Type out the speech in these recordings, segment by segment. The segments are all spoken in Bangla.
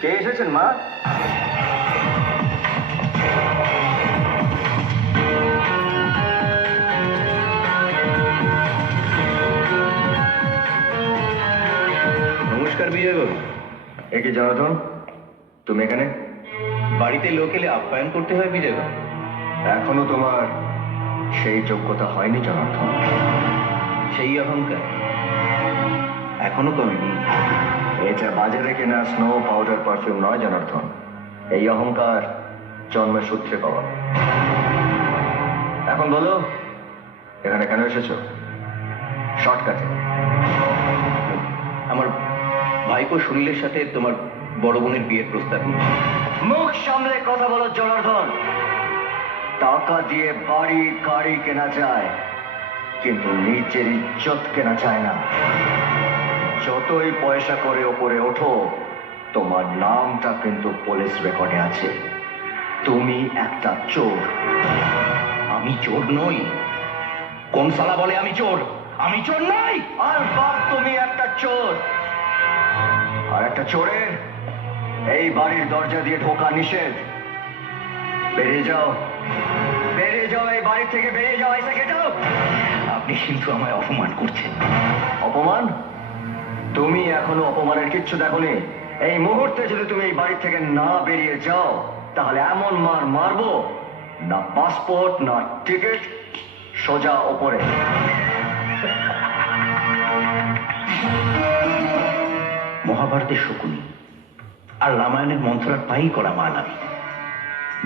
কে এসেছেন মা? নমস্কার বিজয়বাবু। একে জনার্দন, তুমি এখানে? বাড়িতে লোক এলে আপ্যায়ন করতে হয় বিজয়বাবু। এখনো তোমার সেই যোগ্যতা হয়নি জনার্দন। সেই অহংকার এখনো কমেনি। এটা বাজারে কেনা স্নো পাউডার পারফিউম নয় জনার্দন। এই অহংকার জন্মের সূত্রে পাওয়া। এখন বলো, এখানে কেন এসেছো? শর্টকাটে। আমার ভাইপো সুনীলের সাথে তোমার বড় বোনের বিয়ের প্রস্তাব নিয়েছে। মুখ সামলে কথা বলো জনার্দন। টাকা দিয়ে বাড়ি গাড়ি কেনা যায়, কিন্তু নিজের ইজ্জত কেনা যায় না। যতই পয়সা করে ওপরে ওঠো, তোমার নামটা কিন্তু পুলিশ রেকর্ডে আছে। তুমি একটা চোর। আমি চোর নই। কোন সালা বলে আমি চোর? আমি চোর নই। আর বাপ, তুমি একটা চোর। আর একটা চোরের এই বাড়ির দরজা দিয়ে ঢোকা নিষেধ। বেরিয়ে যাও, বেরিয়ে যাও, এই বাড়ি থেকে বেরিয়ে যাও। এসে যাও। আপনি কিন্তু আমায় অপমান করছেন। অপমান? তুমি এখনো অপমানের কিচ্ছু দেখোনি। এই মুহূর্তে যদি তুমি এই বাড়ি থেকে না বেরিয়ে যাও, তাহলে এমন মার মারবো, না পাসপোর্ট না টিকিট, সোজা ওপরে। মহাভারতের শকুনি আর রামায়ণের মন্থরার পাই করা মান আমি।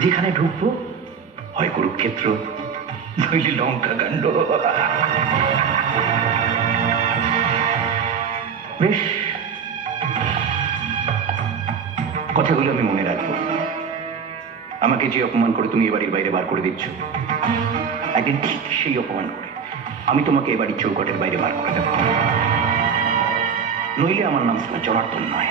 যেখানে ঢুকবো হয় কুরুক্ষেত্র, নইলে লঙ্কা কাণ্ড। বেশ, কথাগুলো আমি মনে রাখবো। আমাকে যে অপমান করে তুমি এ বাড়ির বাইরে বার করে দিচ্ছ, একদিন ঠিক সেই অপমান করে আমি তোমাকে এ বাড়ির চৌকটের বাইরে বার করে দেব। নইলে আমার নাম জনার্দন নয়।